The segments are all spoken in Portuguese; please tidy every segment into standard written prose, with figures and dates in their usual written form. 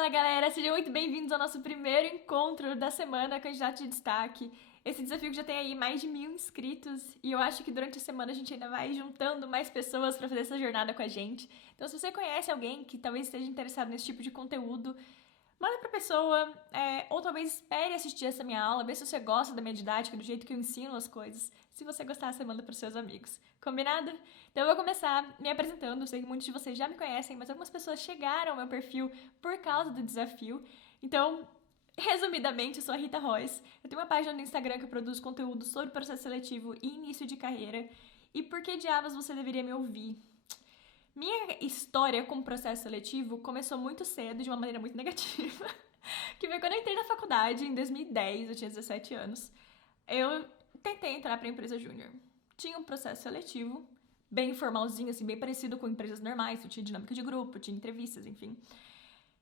Fala galera, sejam muito bem-vindos ao nosso primeiro encontro da semana Candidato de Destaque. Esse desafio que já tem aí mais de 1.000 inscritos e eu acho que durante a semana a gente ainda vai juntando mais pessoas para fazer essa jornada com a gente. Então se você conhece alguém que talvez esteja interessado nesse tipo de conteúdo, manda pra pessoa, ou talvez espere assistir essa minha aula, ver se você gosta da minha didática, do jeito que eu ensino as coisas. Se você gostar, você manda pros seus amigos. Combinado? Então eu vou começar me apresentando. Eu sei que muitos de vocês já me conhecem, mas algumas pessoas chegaram ao meu perfil por causa do desafio. Então, resumidamente, eu sou a Rita Royce. Eu tenho uma página no Instagram que eu produzo conteúdo sobre processo seletivo e início de carreira. E por que diabos você deveria me ouvir? Minha história com o processo seletivo começou muito cedo, de uma maneira muito negativa. Que foi quando eu entrei na faculdade, em 2010, eu tinha 17 anos. Eu tentei entrar para a empresa júnior. Tinha um processo seletivo, bem formalzinho, assim, bem parecido com empresas normais. Tinha dinâmica de grupo, tinha entrevistas, enfim.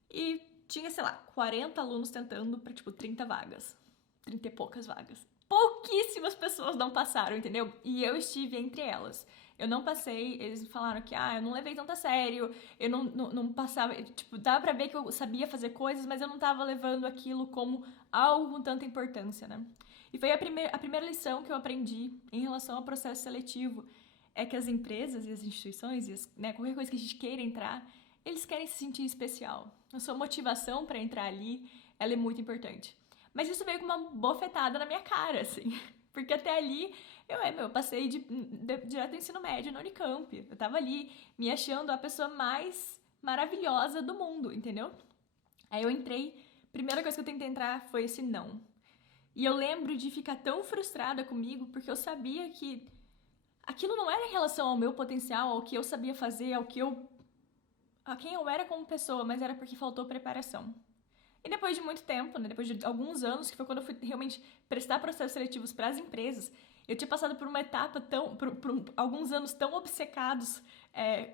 E tinha, sei lá, 40 alunos tentando para, tipo, 30 vagas. 30 e poucas vagas. Pouquíssimas pessoas não passaram, entendeu? E eu estive entre elas. Eu não passei, eles falaram que, eu não levei tanto a sério, eu não passava, tipo, dava pra ver que eu sabia fazer coisas, mas eu não tava levando aquilo como algo com tanta importância, né? E foi a primeira lição que eu aprendi em relação ao processo seletivo, é que as empresas e as instituições, qualquer coisa que a gente queira entrar, eles querem se sentir especial. A sua motivação pra entrar ali, ela é muito importante. Mas isso veio com uma bofetada na minha cara, assim. Porque até ali, eu passei direto do ensino médio na Unicamp. Eu tava ali me achando a pessoa mais maravilhosa do mundo, entendeu? Aí eu entrei, primeira coisa que eu tentei entrar foi esse não. E eu lembro de ficar tão frustrada comigo, porque eu sabia que aquilo não era em relação ao meu potencial, ao que eu sabia fazer, a quem eu era como pessoa, mas era porque faltou preparação. E depois de muito tempo, né, depois de alguns anos, que foi quando eu fui realmente prestar processos seletivos para as empresas, eu tinha passado por uma etapa por alguns anos tão obcecados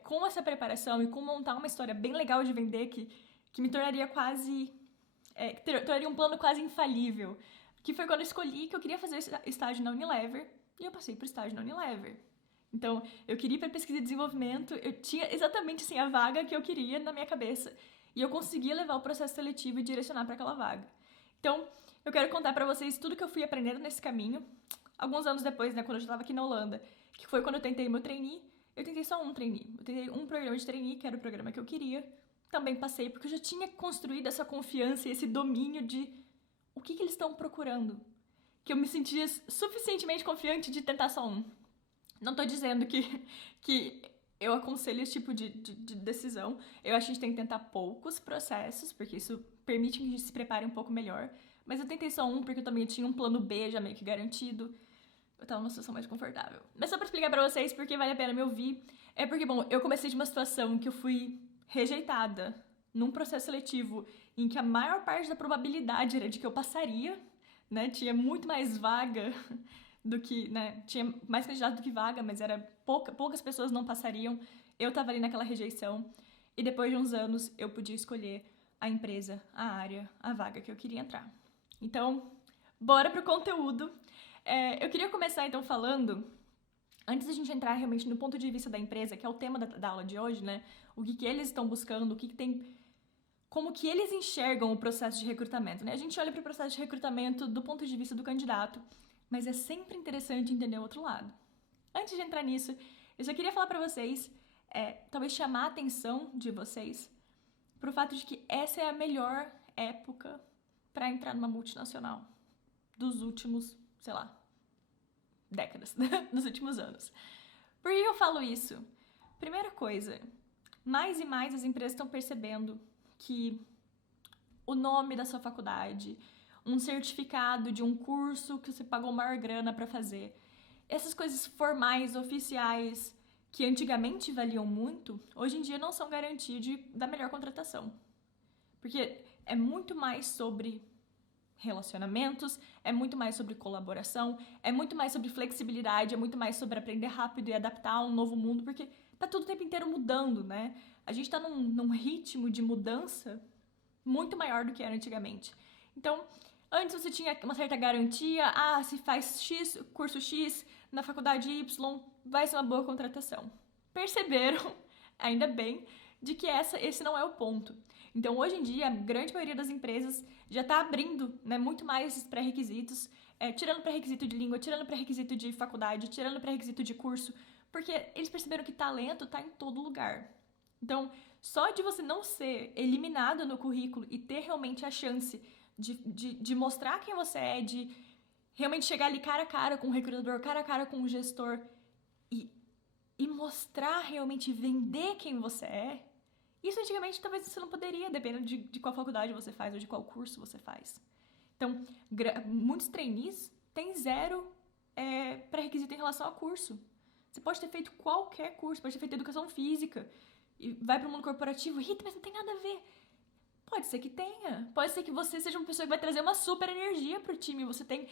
com essa preparação e com montar uma história bem legal de vender que me tornaria tornaria um plano quase infalível. Que foi quando eu escolhi que eu queria fazer estágio na Unilever e eu passei para o estágio na Unilever. Então, eu queria ir para pesquisa e desenvolvimento, eu tinha exatamente assim, a vaga que eu queria na minha cabeça. E eu conseguia levar o processo seletivo e direcionar para aquela vaga. Então, eu quero contar para vocês tudo que eu fui aprendendo nesse caminho. Alguns anos depois, né, quando eu já estava aqui na Holanda, que foi quando eu tentei meu trainee, eu tentei só um trainee. Eu tentei um programa de trainee, que era o programa que eu queria. Também passei, porque eu já tinha construído essa confiança e esse domínio de o que eles estão procurando. Que eu me sentia suficientemente confiante de tentar só um. Não tô dizendo que eu aconselho esse tipo de decisão. Eu acho que a gente tem que tentar poucos processos, porque isso permite que a gente se prepare um pouco melhor. Mas eu tentei só um, porque eu também tinha um plano B já meio que garantido. Eu tava numa situação mais confortável. Mas só pra explicar pra vocês porque vale a pena me ouvir, é porque, bom, eu comecei de uma situação que eu fui rejeitada num processo seletivo em que a maior parte da probabilidade era de que eu passaria, né? Tinha muito mais vaga do que, né, tinha mais candidato do que vaga, mas poucas pessoas não passariam. Eu tava ali naquela rejeição e depois de uns anos eu podia escolher a empresa, a área, a vaga que eu queria entrar. Então, bora pro conteúdo. Eu queria começar então falando, antes da gente entrar realmente no ponto de vista da empresa, que é o tema da aula de hoje, né? O que eles estão buscando, o que tem, como que eles enxergam o processo de recrutamento, né? A gente olha para o processo de recrutamento do ponto de vista do candidato, mas é sempre interessante entender o outro lado. Antes de entrar nisso, eu só queria falar pra vocês, talvez chamar a atenção de vocês pro fato de que essa é a melhor época pra entrar numa multinacional dos últimos, sei lá, décadas, dos últimos anos. Por que eu falo isso? Primeira coisa, mais e mais as empresas estão percebendo que o nome da sua faculdade, um certificado de um curso que você pagou maior grana para fazer. Essas coisas formais, oficiais, que antigamente valiam muito, hoje em dia não são garantia da melhor contratação. Porque é muito mais sobre relacionamentos, é muito mais sobre colaboração, é muito mais sobre flexibilidade, é muito mais sobre aprender rápido e adaptar a um novo mundo, porque tá tudo o tempo inteiro mudando, né? A gente tá num ritmo de mudança muito maior do que era antigamente. Então, antes você tinha uma certa garantia, se faz X, curso X, na faculdade Y, vai ser uma boa contratação. Perceberam, ainda bem, de que esse não é o ponto. Então, hoje em dia, a grande maioria das empresas já está abrindo, né, muito mais esses pré-requisitos, tirando pré-requisito de língua, tirando pré-requisito de faculdade, tirando pré-requisito de curso, porque eles perceberam que talento está em todo lugar. Então, só de você não ser eliminado no currículo e ter realmente a chance de mostrar quem você é, de realmente chegar ali cara a cara com o recrutador, cara a cara com o gestor e mostrar realmente, vender quem você é, isso antigamente talvez você não poderia, dependendo de qual faculdade você faz ou de qual curso você faz. Então, muitos trainees têm zero pré-requisito em relação a curso. Você pode ter feito qualquer curso, pode ter feito educação física e vai para o mundo corporativo. Rita, mas não tem nada a ver. Pode ser que tenha. Pode ser que você seja uma pessoa que vai trazer uma super energia pro time. Você tem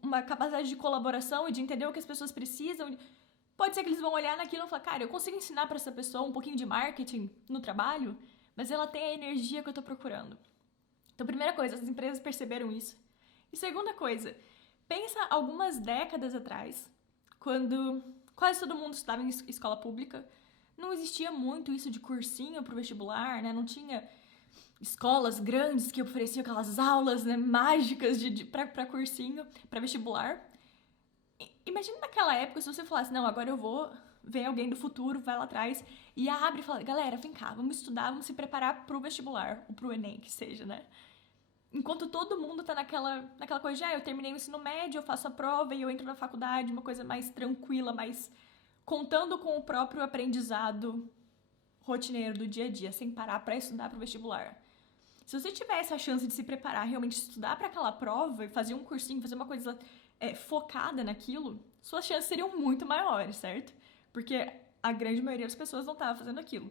uma capacidade de colaboração e de entender o que as pessoas precisam. Pode ser que eles vão olhar naquilo e falar, cara, eu consigo ensinar para essa pessoa um pouquinho de marketing no trabalho, mas ela tem a energia que eu tô procurando. Então, primeira coisa, as empresas perceberam isso. E segunda coisa, pensa algumas décadas atrás, quando quase todo mundo estudava em escola pública, não existia muito isso de cursinho pro vestibular, né? Não tinha escolas grandes que ofereciam aquelas aulas, né, mágicas pra cursinho, pra vestibular. Imagina naquela época se você falasse, não, agora eu vou ver alguém do futuro, vai lá atrás e abre e fala, galera, vem cá, vamos estudar, vamos se preparar pro vestibular, ou pro Enem, que seja, né? Enquanto todo mundo tá naquela coisa de, eu terminei o ensino médio, eu faço a prova e eu entro na faculdade, uma coisa mais tranquila, mais contando com o próprio aprendizado rotineiro do dia a dia, sem parar pra estudar pro vestibular. Se você tivesse a chance de se preparar, realmente estudar para aquela prova e fazer um cursinho, fazer uma coisa focada naquilo, suas chances seriam muito maiores, certo? Porque a grande maioria das pessoas não estava fazendo aquilo.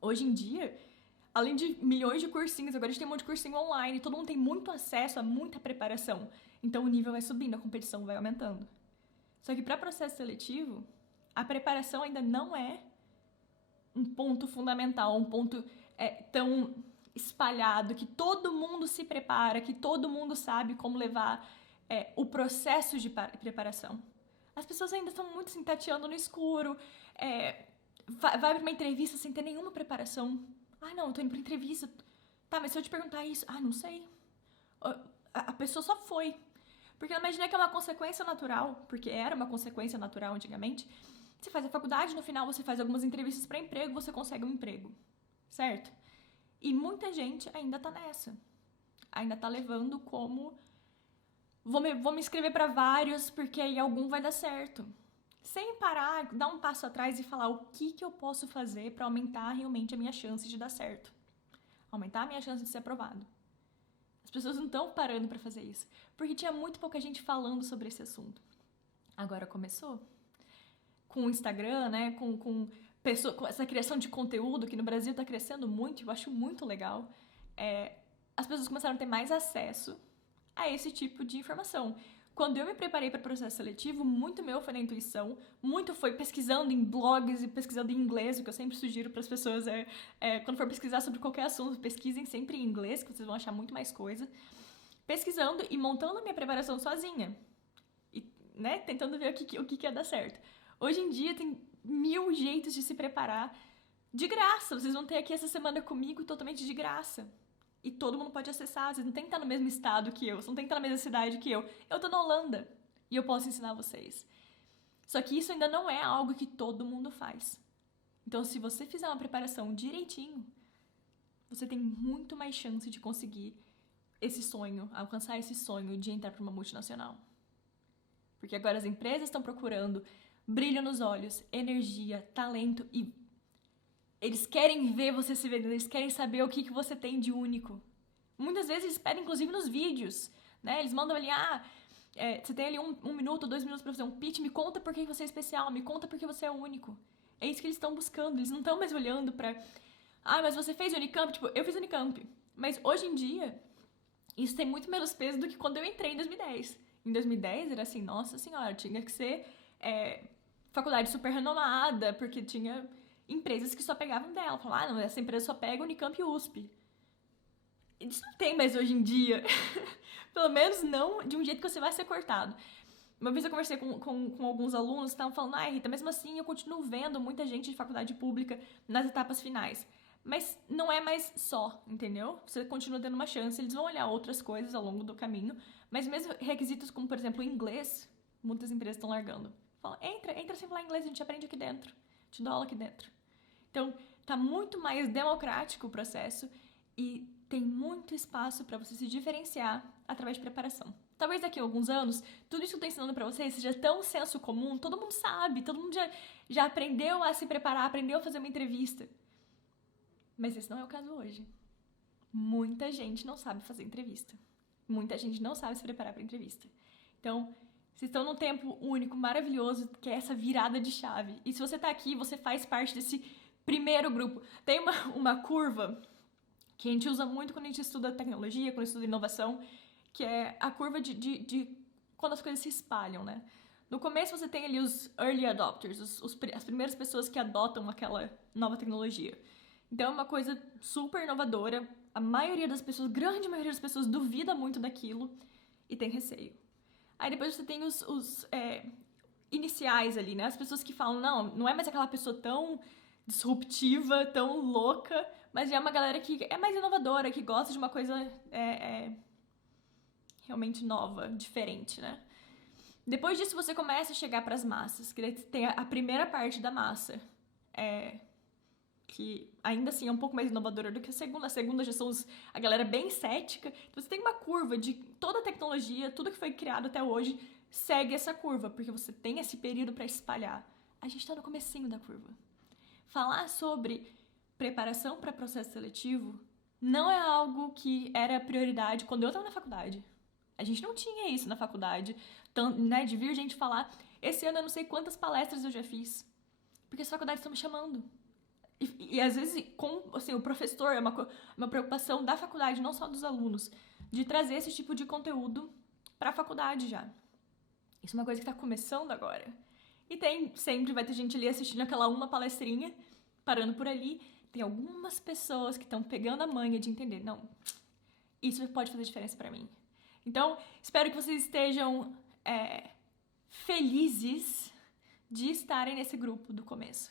Hoje em dia, além de milhões de cursinhos, agora a gente tem um monte de cursinho online, todo mundo tem muito acesso a muita preparação. Então o nível vai subindo, a competição vai aumentando. Só que para processo seletivo, a preparação ainda não é um ponto fundamental, um ponto tão espalhado, que todo mundo se prepara, que todo mundo sabe como levar o processo de preparação. As pessoas ainda estão muito assim, tateando no escuro, vai para uma entrevista sem ter nenhuma preparação. Ah, não, eu tô indo pra entrevista. Tá, mas se eu te perguntar isso, não sei. A pessoa só foi. Porque imagina que é uma consequência natural, porque era uma consequência natural antigamente. Você faz a faculdade, no final você faz algumas entrevistas para emprego, você consegue um emprego, certo? E muita gente ainda tá nessa. Ainda tá levando como vou me inscrever para vários, porque aí algum vai dar certo. Sem parar, dar um passo atrás e falar o que eu posso fazer para aumentar realmente a minha chance de dar certo. Aumentar a minha chance de ser aprovado. As pessoas não estão parando para fazer isso, porque tinha muito pouca gente falando sobre esse assunto. Agora começou. Com o Instagram, né, com essa criação de conteúdo que no Brasil está crescendo muito, eu acho muito legal, as pessoas começaram a ter mais acesso a esse tipo de informação. Quando eu me preparei para o processo seletivo, muito meu foi na intuição, muito foi pesquisando em blogs e pesquisando em inglês, o que eu sempre sugiro para as pessoas quando for pesquisar sobre qualquer assunto, pesquisem sempre em inglês, que vocês vão achar muito mais coisa. Pesquisando e montando a minha preparação sozinha. E, né, tentando ver o que ia dar certo. Hoje em dia tem 1000 jeitos de se preparar de graça. Vocês vão ter aqui essa semana comigo totalmente de graça. E todo mundo pode acessar. Vocês não tem que estar no mesmo estado que eu. Vocês não tem que estar na mesma cidade que eu. Eu tô na Holanda e eu posso ensinar vocês. Só que isso ainda não é algo que todo mundo faz. Então, se você fizer uma preparação direitinho, você tem muito mais chance de conseguir esse sonho, alcançar esse sonho de entrar para uma multinacional. Porque agora as empresas estão procurando brilho nos olhos, energia, talento e eles querem ver você se vendendo, eles querem saber o que você tem de único. Muitas vezes eles pedem, inclusive, nos vídeos, né? Eles mandam ali, você tem ali um minuto, 2 minutos pra fazer um pitch, me conta por que você é especial, me conta por que você é único. É isso que eles estão buscando, eles não estão mais olhando pra... mas você fez Unicamp? Tipo, eu fiz Unicamp. Mas hoje em dia, isso tem muito menos peso do que quando eu entrei em 2010. Em 2010 era assim, nossa senhora, tinha que ser faculdade super renomada, porque tinha empresas que só pegavam dela. Falavam, não, essa empresa só pega Unicamp e USP. Isso não tem mais hoje em dia. Pelo menos não de um jeito que você vai ser cortado. Uma vez eu conversei com alguns alunos que estavam falando, Rita, mesmo assim eu continuo vendo muita gente de faculdade pública nas etapas finais. Mas não é mais só, entendeu? Você continua tendo uma chance, eles vão olhar outras coisas ao longo do caminho, mas mesmo requisitos como, por exemplo, o inglês, muitas empresas estão largando. Fala, entra sem falar inglês, a gente aprende aqui dentro, te dou aula aqui dentro. Então, tá muito mais democrático o processo e tem muito espaço para você se diferenciar através de preparação. Talvez daqui a alguns anos, tudo isso que eu tô ensinando pra vocês seja tão senso comum, todo mundo sabe, todo mundo já aprendeu a se preparar, aprendeu a fazer uma entrevista. Mas esse não é o caso hoje. Muita gente não sabe fazer entrevista. Muita gente não sabe se preparar para entrevista. Então, vocês estão num tempo único, maravilhoso, que é essa virada de chave. E se você tá aqui, você faz parte desse primeiro grupo. Tem uma curva que a gente usa muito quando a gente estuda tecnologia, quando estuda inovação, que é a curva de quando as coisas se espalham, né? No começo você tem ali os early adopters, as primeiras pessoas que adotam aquela nova tecnologia. Então é uma coisa super inovadora, a maioria das pessoas, grande maioria das pessoas duvida muito daquilo e tem receio. Aí depois você tem os iniciais ali, né? As pessoas que falam, não é mais aquela pessoa tão disruptiva, tão louca, mas já é uma galera que é mais inovadora, que gosta de uma coisa realmente nova, diferente, né? Depois disso você começa a chegar para as massas, que tem a primeira parte da massa, que ainda assim é um pouco mais inovadora do que a segunda. A segunda já são a galera bem cética. Então você tem uma curva de toda a tecnologia, tudo que foi criado até hoje, segue essa curva, porque você tem esse período para espalhar. A gente tá no comecinho da curva. Falar sobre preparação para processo seletivo não é algo que era prioridade quando eu estava na faculdade. A gente não tinha isso na faculdade, né, de vir gente falar. Esse ano eu não sei quantas palestras eu já fiz, porque as faculdades estão me chamando. E às vezes, assim, o professor é uma preocupação da faculdade, não só dos alunos, de trazer esse tipo de conteúdo para a faculdade já. Isso é uma coisa que está começando agora. E sempre vai ter gente ali assistindo aquela uma palestrinha, parando por ali. Tem algumas pessoas que estão pegando a manha de entender, não, isso pode fazer diferença para mim. Então, espero que vocês estejam felizes de estarem nesse grupo do começo.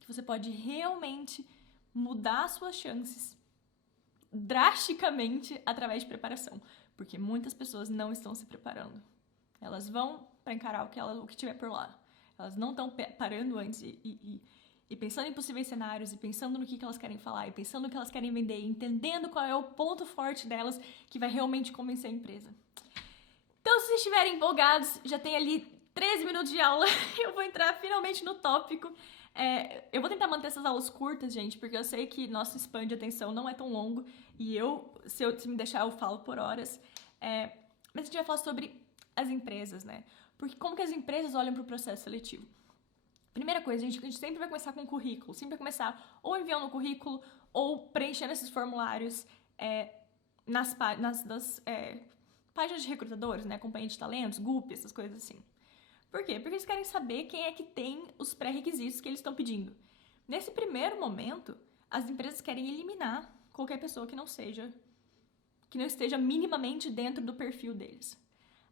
Que você pode realmente mudar suas chances drasticamente através de preparação. Porque muitas pessoas não estão se preparando. Elas vão para encarar o que tiver por lá. Elas não estão parando antes e pensando em possíveis cenários, e pensando no que elas querem falar, e pensando no que elas querem vender, e entendendo qual é o ponto forte delas que vai realmente convencer a empresa. Então, se vocês estiverem empolgados, já tem ali 13 minutos de aula, eu vou entrar finalmente no tópico. Eu vou tentar manter essas aulas curtas, gente, porque eu sei que nosso span de atenção não é tão longo, e se me deixar, eu falo por horas. Mas a gente vai falar sobre as empresas, né? Porque como que as empresas olham para o processo seletivo? Primeira coisa, a gente sempre vai começar com o currículo. Sempre vai começar ou enviando o currículo ou preenchendo esses formulários nas páginas de recrutadores, né? Companhia de talentos, GUP, essas coisas assim. Por quê? Porque eles querem saber quem é que tem os pré-requisitos que eles estão pedindo. Nesse primeiro momento, as empresas querem eliminar qualquer pessoa que não esteja minimamente dentro do perfil deles.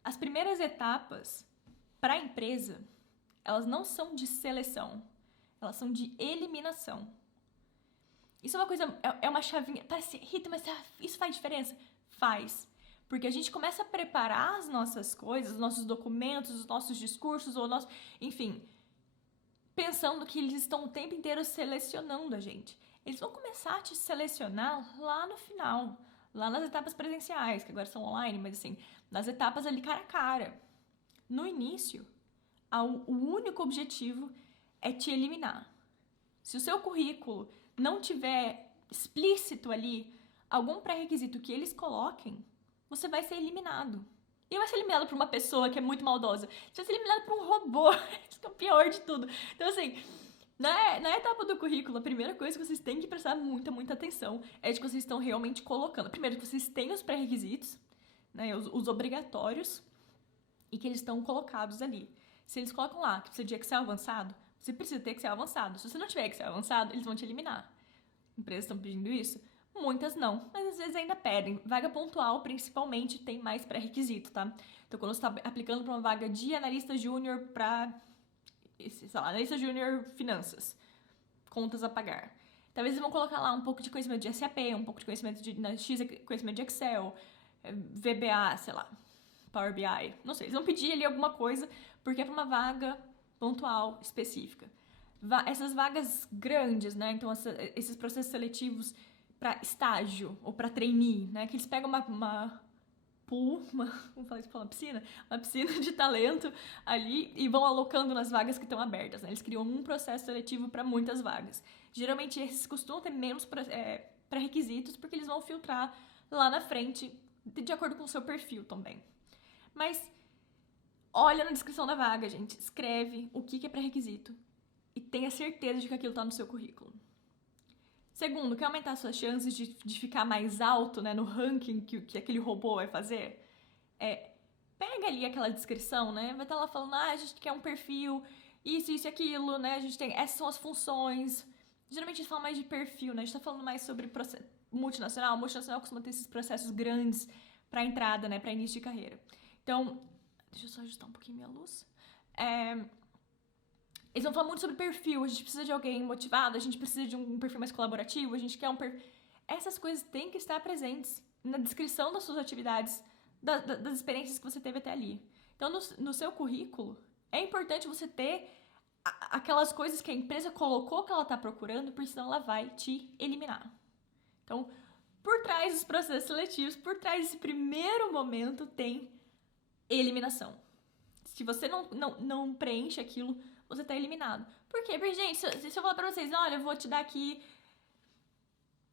As primeiras etapas para a empresa, elas não são de seleção, elas são de eliminação. Isso é uma coisa, é uma chavinha. Parece, Rita, mas isso faz diferença? Faz. Porque a gente começa a preparar as nossas coisas, os nossos documentos, os nossos discursos, enfim, pensando que eles estão o tempo inteiro selecionando a gente. Eles vão começar a te selecionar lá no final, lá nas etapas presenciais, que agora são online, mas assim, nas etapas ali cara a cara. No início, o único objetivo é te eliminar. Se o seu currículo não tiver explícito ali algum pré-requisito que eles coloquem, você vai ser eliminado. E vai ser eliminado por uma pessoa que é muito maldosa. Você vai ser eliminado por um robô. Isso que é o pior de tudo. Então, assim, na etapa do currículo, a primeira coisa que vocês têm que prestar muita atenção é de que vocês estão realmente colocando. Primeiro, que vocês têm os pré-requisitos, né, os obrigatórios, e que eles estão colocados ali. Se eles colocam lá que precisa de Excel avançado, você precisa ter Excel avançado. Se você não tiver Excel avançado, eles vão te eliminar. Empresas estão pedindo isso? Muitas não, mas às vezes ainda pedem. Vaga pontual, principalmente, tem mais pré-requisito, tá? Então, quando você está aplicando para uma vaga de analista júnior para, sei lá, analista júnior finanças, contas a pagar. Talvez eles vão colocar lá um pouco de conhecimento de SAP, um pouco de conhecimento de X, conhecimento de Excel, VBA, sei lá, Power BI. Não sei, eles vão pedir ali alguma coisa, porque é pra uma vaga pontual, específica. Essas vagas grandes, né? Então, esses processos seletivos para estágio ou para trainee, né? Que eles pegam uma pool, vamos falar isso, uma piscina de talento ali e vão alocando nas vagas que estão abertas, né? Eles criam um processo seletivo para muitas vagas. Geralmente, esses costumam ter menos pré-requisitos porque eles vão filtrar lá na frente de acordo com o seu perfil também. Mas olha na descrição da vaga, gente. Escreve o que é pré-requisito e tenha certeza de que aquilo está no seu currículo. Segundo, quer aumentar suas chances de ficar mais alto, né, no ranking que aquele robô vai fazer? Pega ali aquela descrição, né? Vai estar lá falando, a gente quer um perfil, isso e aquilo, né? A gente tem, essas são as funções. Geralmente a gente fala mais de perfil, né? A gente tá falando mais sobre multinacional. Multinacional costuma ter esses processos grandes para entrada, né? Para início de carreira. Então, deixa eu só ajustar um pouquinho minha luz. Eles vão falar muito sobre perfil, a gente precisa de alguém motivado, a gente precisa de um perfil mais colaborativo, a gente quer um perfil... Essas coisas têm que estar presentes na descrição das suas atividades, das experiências que você teve até ali. Então, no seu currículo, é importante você ter aquelas coisas que a empresa colocou que ela está procurando, porque senão ela vai te eliminar. Então, por trás dos processos seletivos, por trás desse primeiro momento, tem eliminação. Se você não preenche aquilo, você tá eliminado. Por quê? Porque, gente, se eu falar pra vocês, olha, eu vou te dar aqui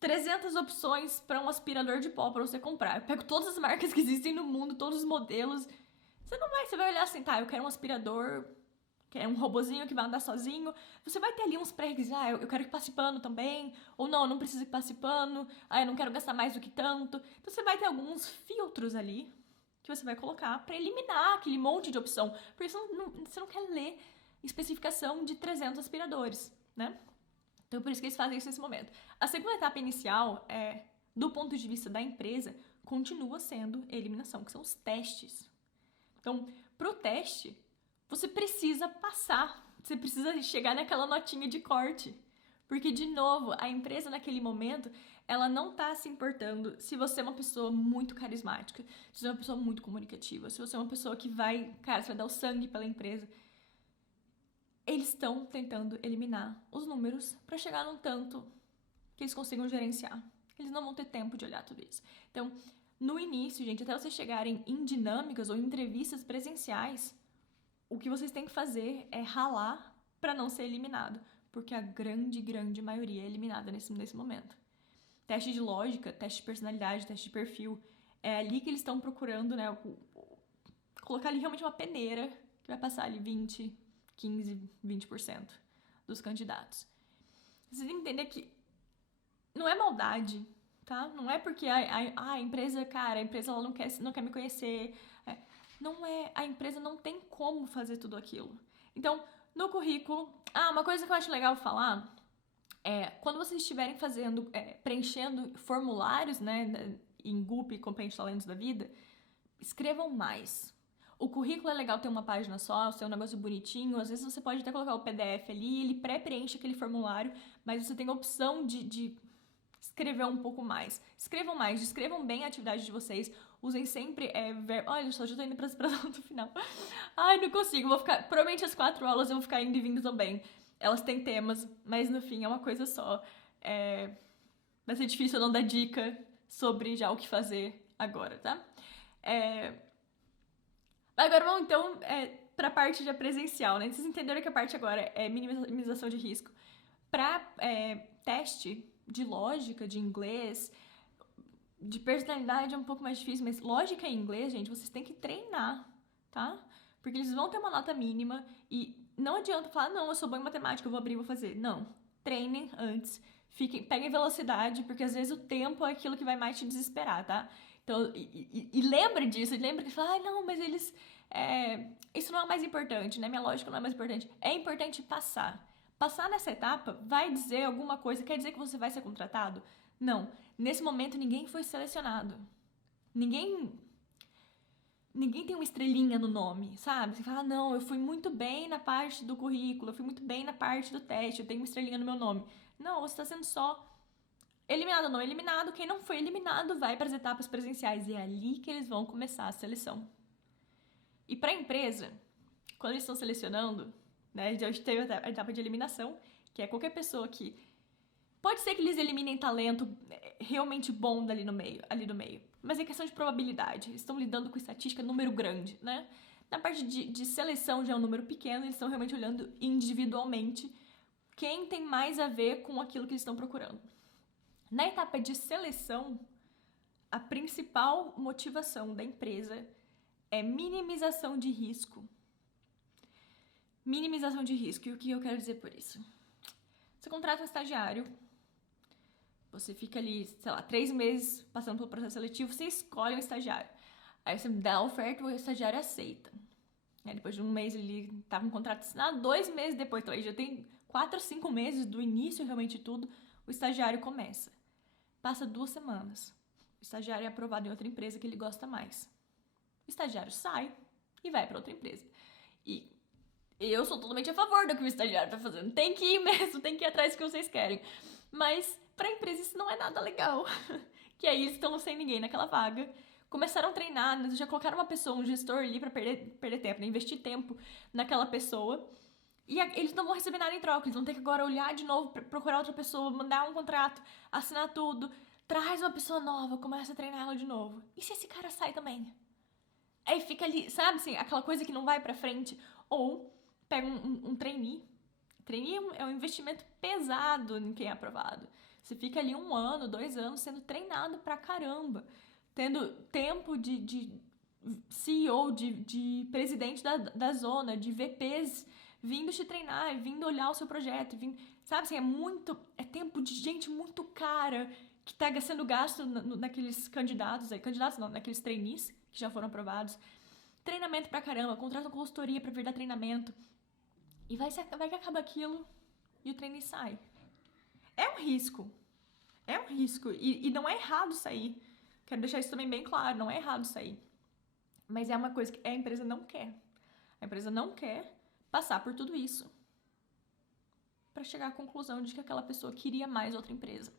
300 opções pra um aspirador de pó pra você comprar. Eu pego todas as marcas que existem no mundo, todos os modelos. Você vai olhar assim, tá, eu quero um aspirador, quero um robozinho que vai andar sozinho. Você vai ter ali uns pré-requisitos, eu quero que passe pano também. Ou não, eu não preciso que passe pano. Eu não quero gastar mais do que tanto. Então você vai ter alguns filtros ali que você vai colocar pra eliminar aquele monte de opção. Porque você não quer ler especificação de 300 aspiradores, né? Então, por isso que eles fazem isso nesse momento. A segunda etapa inicial, do ponto de vista da empresa, continua sendo eliminação, que são os testes. Então, pro teste, você precisa passar, você precisa chegar naquela notinha de corte. Porque, de novo, a empresa naquele momento, ela não tá se importando se você é uma pessoa muito carismática, se você é uma pessoa muito comunicativa, se você é uma pessoa que você vai dar o sangue pela empresa. Eles estão tentando eliminar os números para chegar num tanto que eles consigam gerenciar. Eles não vão ter tempo de olhar tudo isso. Então, no início, gente, até vocês chegarem em dinâmicas ou entrevistas presenciais, o que vocês têm que fazer é ralar para não ser eliminado, porque a grande maioria é eliminada nesse momento. Teste de lógica, teste de personalidade, teste de perfil, é ali que eles estão procurando, né, colocar ali realmente uma peneira que vai passar ali 15, 20% dos candidatos. Vocês têm que entender que não é maldade, tá? Não é porque a empresa, cara, a empresa ela não quer me conhecer. Não é, a empresa não tem como fazer tudo aquilo. Então, no currículo, uma coisa que eu acho legal falar é, quando vocês estiverem preenchendo formulários, né, em Gup, Compêndio de Talentos da Vida, escrevam mais. O currículo é legal ter uma página só, ser um negócio bonitinho. Às vezes você pode até colocar o PDF ali, ele pré-preenche aquele formulário, mas você tem a opção de escrever um pouco mais. Escrevam mais, descrevam bem a atividade de vocês. Usem sempre olha só, já tô indo pra do final. Ai, não consigo, vou ficar... Provavelmente as 4 aulas eu vou ficar indo e vindo também. Elas têm temas, mas no fim é uma coisa só. Vai ser difícil eu não dar dica sobre já o que fazer agora, tá? Agora vamos então para a parte já presencial, né? Vocês entenderam que a parte agora é minimização de risco. Para teste de lógica, de inglês, de personalidade é um pouco mais difícil, mas lógica em inglês, gente, vocês têm que treinar, tá? Porque eles vão ter uma nota mínima e não adianta falar, não, eu sou bom em matemática, eu vou abrir e vou fazer. Não, treinem antes, peguem velocidade, porque às vezes o tempo é aquilo que vai mais te desesperar, tá? Então, e lembre disso, lembre que fala, não, mas eles... isso não é o mais importante, né? Minha lógica não é mais importante. É importante passar. Passar nessa etapa vai dizer alguma coisa, quer dizer que você vai ser contratado? Não. Nesse momento, ninguém foi selecionado. Ninguém tem uma estrelinha no nome, sabe? Você fala, não, eu fui muito bem na parte do currículo, eu fui muito bem na parte do teste, eu tenho uma estrelinha no meu nome. Não, você está sendo só eliminado ou não eliminado. Quem não foi eliminado vai para as etapas presenciais. E é ali que eles vão começar a seleção. E para a empresa, quando eles estão selecionando, né, já teve a etapa de eliminação, que é qualquer pessoa que... Pode ser que eles eliminem talento realmente bom ali do meio. Mas é questão de probabilidade. Eles estão lidando com estatística, número grande, né? Na parte de seleção já é um número pequeno, eles estão realmente olhando individualmente quem tem mais a ver com aquilo que eles estão procurando. Na etapa de seleção, a principal motivação da empresa é minimização de risco. Minimização de risco. E o que eu quero dizer por isso? Você contrata um estagiário, você fica ali, sei lá, 3 meses passando pelo processo seletivo, você escolhe um estagiário. Aí você dá a oferta e o estagiário aceita. Aí depois de 1 mês ele tá com um contrato assinado, 2 meses depois, então aí já tem 4 ou 5 meses do início realmente tudo, o estagiário começa. Passa 2 semanas. O estagiário é aprovado em outra empresa que ele gosta mais. O estagiário sai e vai para outra empresa. E eu sou totalmente a favor do que o estagiário tá fazendo. Tem que ir mesmo, tem que ir atrás do que vocês querem. Mas pra empresa isso não é nada legal. Que aí eles estão sem ninguém naquela vaga. Começaram a treinar, né? Já colocaram uma pessoa, um gestor ali pra perder tempo, né? Investir tempo naquela pessoa. E eles não vão receber nada em troca. Eles vão ter que agora olhar de novo, procurar outra pessoa, mandar um contrato, assinar tudo. Traz uma pessoa nova, começa a treinar ela de novo. E se esse cara sai também? Aí fica ali, sabe assim, aquela coisa que não vai pra frente. Ou pega um trainee. Trainee é um investimento pesado em quem é aprovado. Você fica ali 1 ano, 2 anos sendo treinado pra caramba. Tendo tempo de CEO, de presidente da zona, de VPs vindo te treinar, vindo olhar o seu projeto, vindo, sabe assim, é tempo de gente muito cara que tá sendo gasto naqueles candidatos aí, candidatos não, naqueles trainees que já foram aprovados. Treinamento pra caramba, contrata consultoria pra vir dar treinamento. E vai que acaba aquilo e o trainee sai. É um risco. É um risco. E não é errado sair. Quero deixar isso também bem claro, não é errado sair. Mas é uma coisa que a empresa não quer. A empresa não quer passar por tudo isso para chegar à conclusão de que aquela pessoa queria mais outra empresa.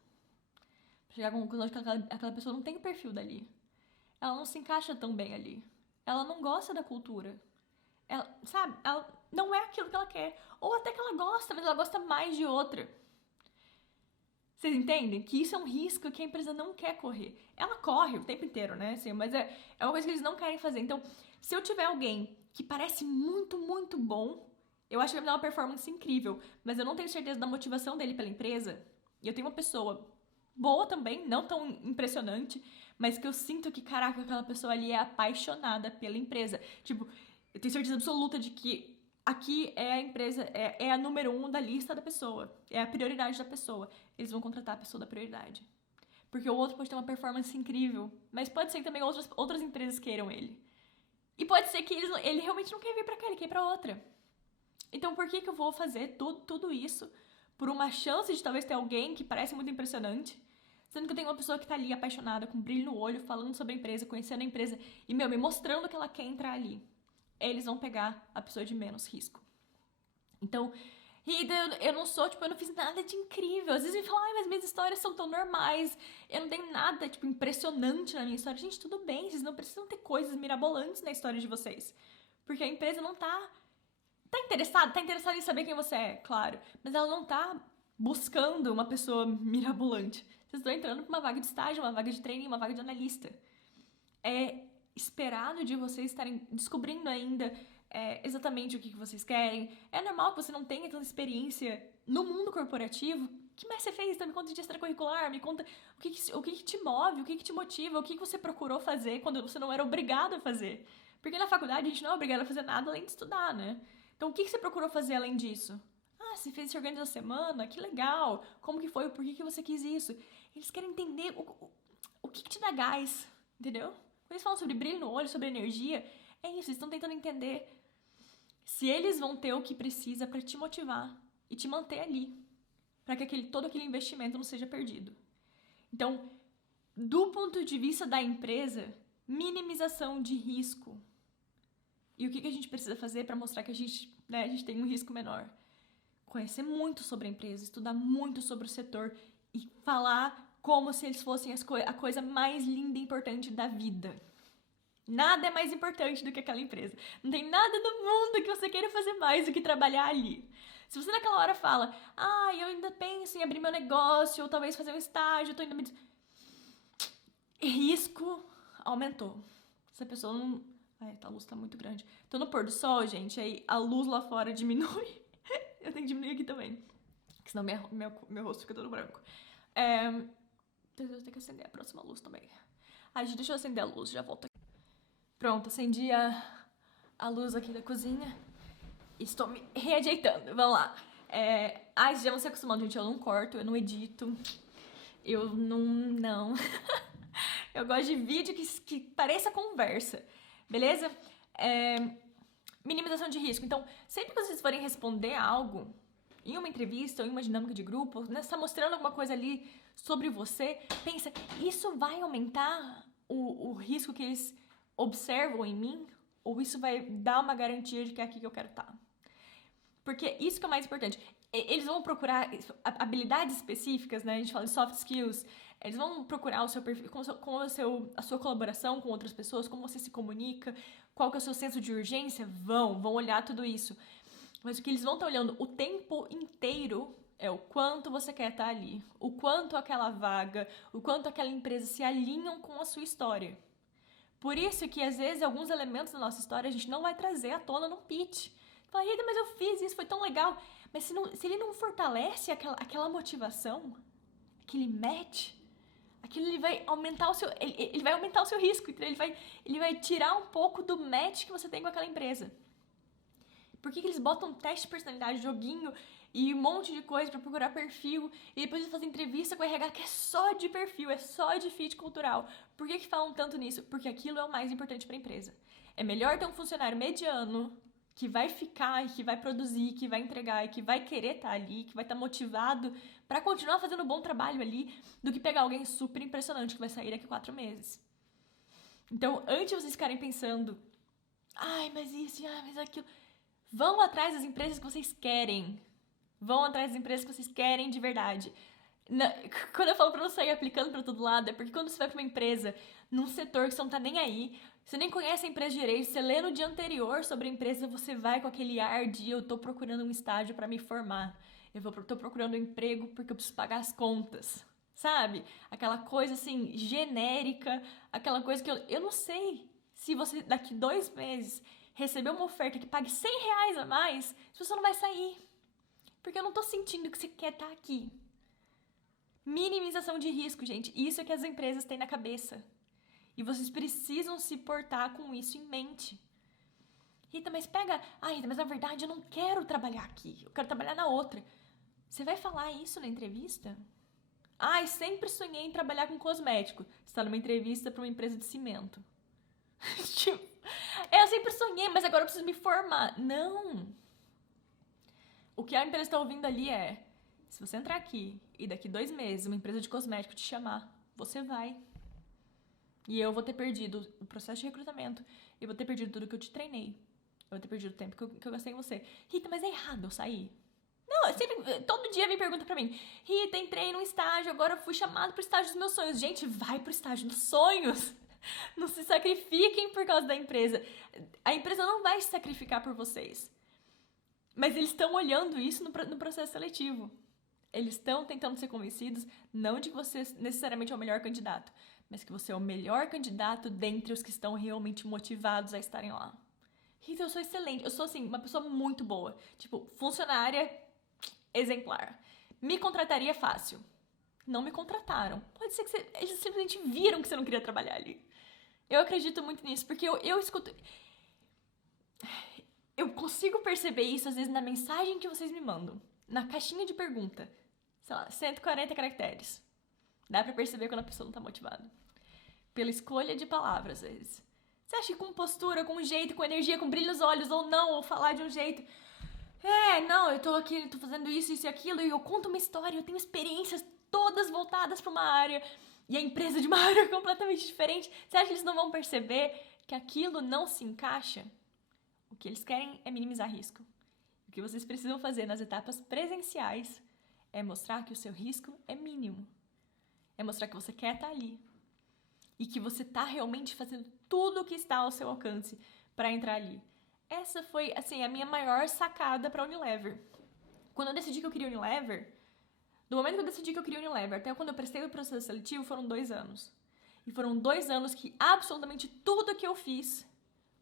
Pra chegar à conclusão de que aquela pessoa não tem o perfil dali. Ela não se encaixa tão bem ali. Ela não gosta da cultura. Ela, sabe? Ela não é aquilo que ela quer. Ou até que ela gosta, mas ela gosta mais de outra. Vocês entendem? Que isso é um risco que a empresa não quer correr. Ela corre o tempo inteiro, né? Assim, mas é uma coisa que eles não querem fazer. Então, se eu tiver alguém que parece muito, muito bom, eu acho que vai me dar uma performance incrível, mas eu não tenho certeza da motivação dele pela empresa, e eu tenho uma pessoa boa também, não tão impressionante, mas que eu sinto que, caraca, aquela pessoa ali é apaixonada pela empresa. Tipo, eu tenho certeza absoluta de que aqui é a empresa, é a número 1 da lista da pessoa. É a prioridade da pessoa. Eles vão contratar a pessoa da prioridade. Porque o outro pode ter uma performance incrível, mas pode ser que também outras empresas queiram ele. E pode ser que ele realmente não quer vir pra cá, ele quer ir pra outra. Então por que eu vou fazer tudo isso por uma chance de talvez ter alguém que parece muito impressionante, sendo que eu tenho uma pessoa que tá ali apaixonada, com brilho no olho, falando sobre a empresa, conhecendo a empresa e, me mostrando que ela quer entrar ali. Eles vão pegar a pessoa de menos risco. Então, eu não sou, eu não fiz nada de incrível. Às vezes me falam, mas minhas histórias são tão normais. Eu não tenho nada, impressionante na minha história. Gente, tudo bem, vocês não precisam ter coisas mirabolantes na história de vocês. Porque a empresa não tá interessada em saber quem você é, claro. Mas ela não tá buscando uma pessoa mirabolante. Vocês estão entrando pra uma vaga de estágio, uma vaga de trainee, uma vaga de analista. É esperado de vocês estarem descobrindo ainda exatamente o que vocês querem. É normal que você não tenha tanta experiência no mundo corporativo. O que mais você fez? Então, me conta de extracurricular, me conta o que te move, o que te motiva, o que você procurou fazer quando você não era obrigado a fazer. Porque na faculdade a gente não é obrigado a fazer nada além de estudar, né? Então, o que você procurou fazer além disso? Ah, você fez esse organiza a semana? Que legal! Como que foi? Por que você quis isso? Eles querem entender o que te dá gás, entendeu? Quando eles falam sobre brilho no olho, sobre energia, é isso, eles estão tentando entender se eles vão ter o que precisa para te motivar e te manter ali, para que todo aquele investimento não seja perdido. Então, do ponto de vista da empresa, minimização de risco. E o que a gente precisa fazer para mostrar que a gente tem um risco menor? conhecer muito sobre a empresa, estudar muito sobre o setor e falar como se eles fossem a coisa mais linda e importante da vida. Nada é mais importante do que aquela empresa. Não tem nada no mundo que você queira fazer mais do que trabalhar ali. Se você naquela hora fala, eu ainda penso em abrir meu negócio, ou talvez fazer um estágio, eu tô ainda me... Risco aumentou. Se a pessoa não... a luz tá muito grande. Tô no pôr do sol, gente, aí a luz lá fora diminui. Eu tenho que diminuir aqui também. Porque senão meu rosto fica todo branco. Eu tenho que acender a próxima luz também. Gente, deixa eu acender a luz, já volto aqui. Pronto, acendi a luz aqui da cozinha. Estou me reajeitando, vamos lá. Vocês já vão se acostumando, gente, eu não corto, eu não edito. Eu não... Eu gosto de vídeo que pareça conversa, beleza? Minimização de risco. Então, sempre que vocês forem responder algo, em uma entrevista ou em uma dinâmica de grupo, né, você está mostrando alguma coisa ali sobre você, pensa, isso vai aumentar o risco que eles observam em mim? Ou isso vai dar uma garantia de que é aqui que eu quero estar? Porque isso que é o mais importante. Eles vão procurar habilidades específicas, né? A gente fala de soft skills. Eles vão procurar o seu perfil, a sua colaboração com outras pessoas, como você se comunica, qual que é o seu senso de urgência. Vão olhar tudo isso. Mas o que eles vão estar olhando o tempo inteiro é o quanto você quer estar ali, o quanto aquela vaga, o quanto aquela empresa se alinham com a sua história. Por isso que, às vezes, alguns elementos da nossa história a gente não vai trazer à tona num pitch. Fala, Rita, mas eu fiz isso, foi tão legal. Mas se ele não fortalece aquela motivação, aquele match, aquilo ele vai aumentar ele vai aumentar o seu risco. Então ele vai tirar um pouco do match que você tem com aquela empresa. Por que eles botam teste de personalidade, joguinho e um monte de coisa pra procurar perfil e depois eles fazem entrevista com o RH que é só de perfil, é só de fit cultural? Por que falam tanto nisso? Porque aquilo é o mais importante pra empresa. É melhor ter um funcionário mediano que vai ficar, que vai produzir, que vai entregar e que vai querer estar ali, que vai estar motivado pra continuar fazendo um bom trabalho ali, do que pegar alguém super impressionante que vai sair daqui a 4 meses. Então, antes de vocês ficarem pensando, mas isso, mas aquilo... Vão atrás das empresas que vocês querem. Vão atrás das empresas que vocês querem de verdade. Quando eu falo pra não sair aplicando pra todo lado, é porque quando você vai pra uma empresa, num setor que você não tá nem aí, você nem conhece a empresa direito, você lê no dia anterior sobre a empresa, você vai com aquele ar de eu tô procurando um estágio pra me formar. Tô procurando um emprego porque eu preciso pagar as contas. Sabe? Aquela coisa assim, genérica, aquela coisa que eu não sei se você daqui 2 meses receber uma oferta que pague R$100 a mais, você não vai sair. Porque eu não tô sentindo que você quer estar aqui. Minimização de risco, gente. Isso é que as empresas têm na cabeça. E vocês precisam se portar com isso em mente. Rita, mas Rita, mas na verdade eu não quero trabalhar aqui. Eu quero trabalhar na outra. Você vai falar isso na entrevista? Sempre sonhei em trabalhar com cosmético. Você tá numa entrevista para uma empresa de cimento. Eu sempre sonhei, mas agora eu preciso me formar. Não. O que a empresa está ouvindo ali é, se você entrar aqui e daqui 2 meses uma empresa de cosmético te chamar, você vai. E eu vou ter perdido o processo de recrutamento. Eu vou ter perdido tudo que eu te treinei. Eu vou ter perdido o tempo que eu gastei em você. Rita, mas é errado eu sair? Não, todo dia vem pergunta pra mim. Rita, entrei num estágio, agora eu fui chamado pro estágio dos meus sonhos. Gente, vai pro estágio dos sonhos. Não se sacrifiquem por causa da empresa. A empresa não vai se sacrificar por vocês. Mas eles estão olhando isso no processo seletivo. Eles estão tentando ser convencidos, não de que você necessariamente é o melhor candidato, mas que você é o melhor candidato dentre os que estão realmente motivados a estarem lá. Rita, eu sou excelente. Eu sou, assim, uma pessoa muito boa. Tipo, funcionária exemplar. Me contrataria fácil. Não me contrataram. Pode ser que eles simplesmente viram que você não queria trabalhar ali. Eu acredito muito nisso, porque eu escuto... Eu consigo perceber isso, às vezes, na mensagem que vocês me mandam. Na caixinha de pergunta. Sei lá, 140 caracteres. Dá pra perceber quando a pessoa não tá motivada. Pela escolha de palavras, às vezes. Você acha que com postura, com jeito, com energia, com brilho nos olhos, ou não, ou falar de um jeito... Não, eu tô aqui, tô fazendo isso e aquilo, e eu conto uma história, eu tenho experiências todas voltadas pra uma área, e a empresa de uma área completamente diferente. Você acha que eles não vão perceber que aquilo não se encaixa? O que eles querem é minimizar risco. O que vocês precisam fazer nas etapas presenciais é mostrar que o seu risco é mínimo. É mostrar que você quer estar ali. E que você está realmente fazendo tudo o que está ao seu alcance para entrar ali. Essa foi, assim, a minha maior sacada para Unilever. Quando eu decidi que eu queria Unilever, do momento que eu decidi que eu queria Unilever até quando eu prestei o processo seletivo, foram 2 anos. E foram 2 anos que absolutamente tudo que eu fiz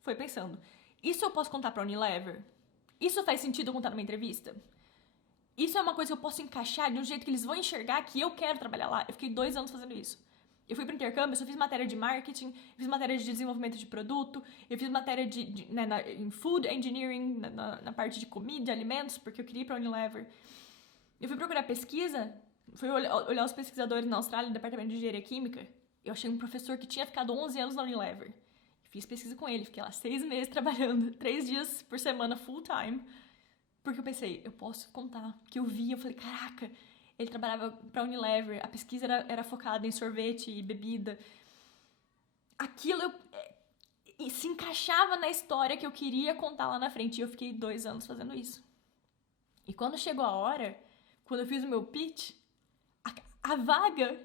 foi pensando: isso eu posso contar pra Unilever? Isso faz sentido eu contar numa entrevista? Isso é uma coisa que eu posso encaixar de um jeito que eles vão enxergar que eu quero trabalhar lá? Eu fiquei 2 anos fazendo isso. Eu fui pro intercâmbio, eu só fiz matéria de marketing, fiz matéria de desenvolvimento de produto, eu fiz matéria em food engineering, na parte de comida, de alimentos, porque eu queria ir pra Unilever. Eu fui procurar pesquisa, fui olhar os pesquisadores na Austrália, no departamento de engenharia química. Eu achei um professor que tinha ficado 11 anos na Unilever. Fiz pesquisa com ele, fiquei lá 6 meses trabalhando, 3 dias por semana, full time. Porque eu pensei, eu posso contar. Que eu vi, eu falei, caraca, ele trabalhava pra Unilever, a pesquisa era focada em sorvete e bebida. Aquilo se encaixava na história que eu queria contar lá na frente. E eu fiquei 2 anos fazendo isso. E quando chegou a hora, quando eu fiz o meu pitch, a vaga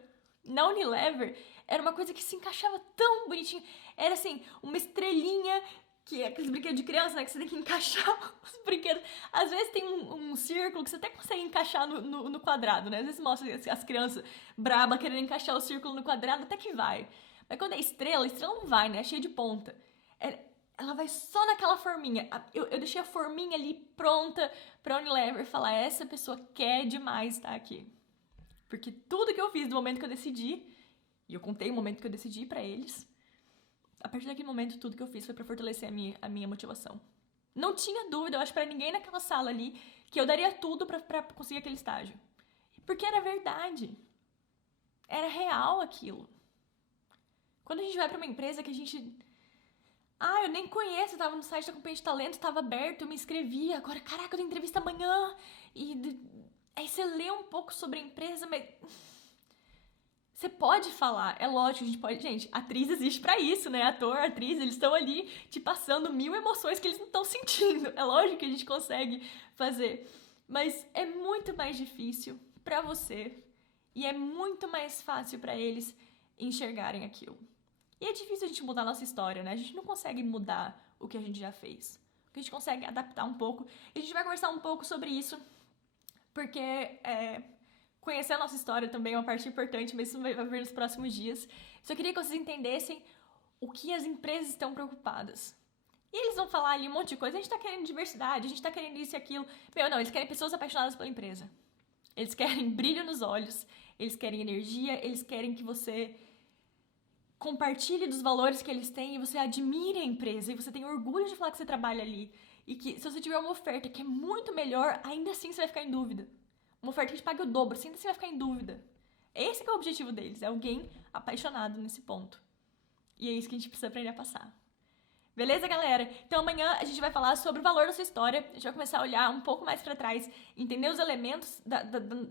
na Unilever era uma coisa que se encaixava tão bonitinho. Era assim, uma estrelinha, que é aqueles brinquedos de criança, né? Que você tem que encaixar os brinquedos. Às vezes tem um círculo que você até consegue encaixar no quadrado, né? Às vezes mostra as crianças brabas querendo encaixar o círculo no quadrado, até que vai. Mas quando é estrela, a estrela não vai, né? É cheia de ponta. Ela vai só naquela forminha. Eu deixei a forminha ali pronta pra Unilever falar: essa pessoa quer demais estar aqui. Porque tudo que eu fiz do momento que eu decidi, e eu contei o momento que eu decidi pra eles, a partir daquele momento tudo que eu fiz foi pra fortalecer a minha motivação. Não tinha dúvida, eu acho, pra ninguém naquela sala ali, que eu daria tudo pra conseguir aquele estágio. Porque era verdade. Era real aquilo. Quando a gente vai pra uma empresa que a gente... eu nem conheço, eu tava no site da Companhia de Talento, tava aberto, eu me inscrevi, agora, caraca, eu tenho entrevista amanhã, e aí você lê um pouco sobre a empresa, mas... Você pode falar, é lógico, a gente pode... Gente, atriz existe pra isso, né? Ator, atriz, eles estão ali te passando 1000 emoções que eles não estão sentindo. É lógico que a gente consegue fazer. Mas é muito mais difícil pra você e é muito mais fácil pra eles enxergarem aquilo. E é difícil a gente mudar a nossa história, né? A gente não consegue mudar o que a gente já fez. A gente consegue adaptar um pouco. E a gente vai conversar um pouco sobre isso, porque conhecer a nossa história também é uma parte importante, mas isso vai vir nos próximos dias. Só queria que vocês entendessem o que as empresas estão preocupadas. E eles vão falar ali um monte de coisa. A gente tá querendo diversidade, a gente tá querendo isso e aquilo. Não, eles querem pessoas apaixonadas pela empresa. Eles querem brilho nos olhos, eles querem energia, eles querem que você compartilhe dos valores que eles têm e você admire a empresa e você tem orgulho de falar que você trabalha ali. E que se você tiver uma oferta que é muito melhor, ainda assim você vai ficar em dúvida. Uma oferta que te pague o dobro, ainda assim vai ficar em dúvida. Esse que é o objetivo deles, é alguém apaixonado nesse ponto. E é isso que a gente precisa aprender a passar. Beleza, galera? Então amanhã a gente vai falar sobre o valor da sua história. A gente vai começar a olhar um pouco mais pra trás, entender os elementos da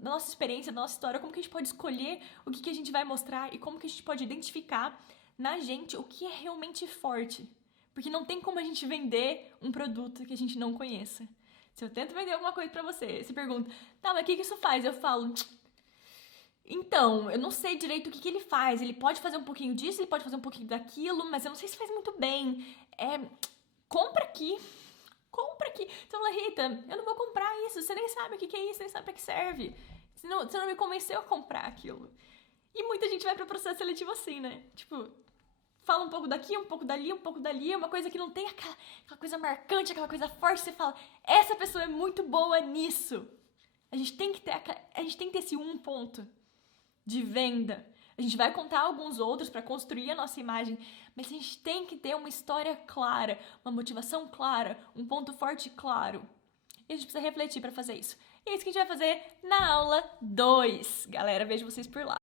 nossa experiência, da nossa história, como que a gente pode escolher o que a gente vai mostrar e como que a gente pode identificar na gente o que é realmente forte. Porque não tem como a gente vender um produto que a gente não conheça. Se eu tento vender alguma coisa pra você, você pergunta, tá, mas o que isso faz? Eu falo, então, eu não sei direito o que ele faz. Ele pode fazer um pouquinho disso, ele pode fazer um pouquinho daquilo, mas eu não sei se faz muito bem. Compra aqui. Compra aqui. Você fala, Rita, eu não vou comprar isso. Você nem sabe o que é isso, nem sabe pra que serve. Você não me convenceu a comprar aquilo. E muita gente vai pro processo seletivo assim, né? Tipo, fala um pouco daqui, um pouco dali, um pouco dali. É uma coisa que não tem aquela coisa marcante, aquela coisa forte. Você fala, essa pessoa é muito boa nisso. A gente tem que ter esse um ponto de venda. A gente vai contar alguns outros para construir a nossa imagem, mas a gente tem que ter uma história clara, uma motivação clara, um ponto forte claro. E a gente precisa refletir para fazer isso. E é isso que a gente vai fazer na aula 2. Galera, vejo vocês por lá.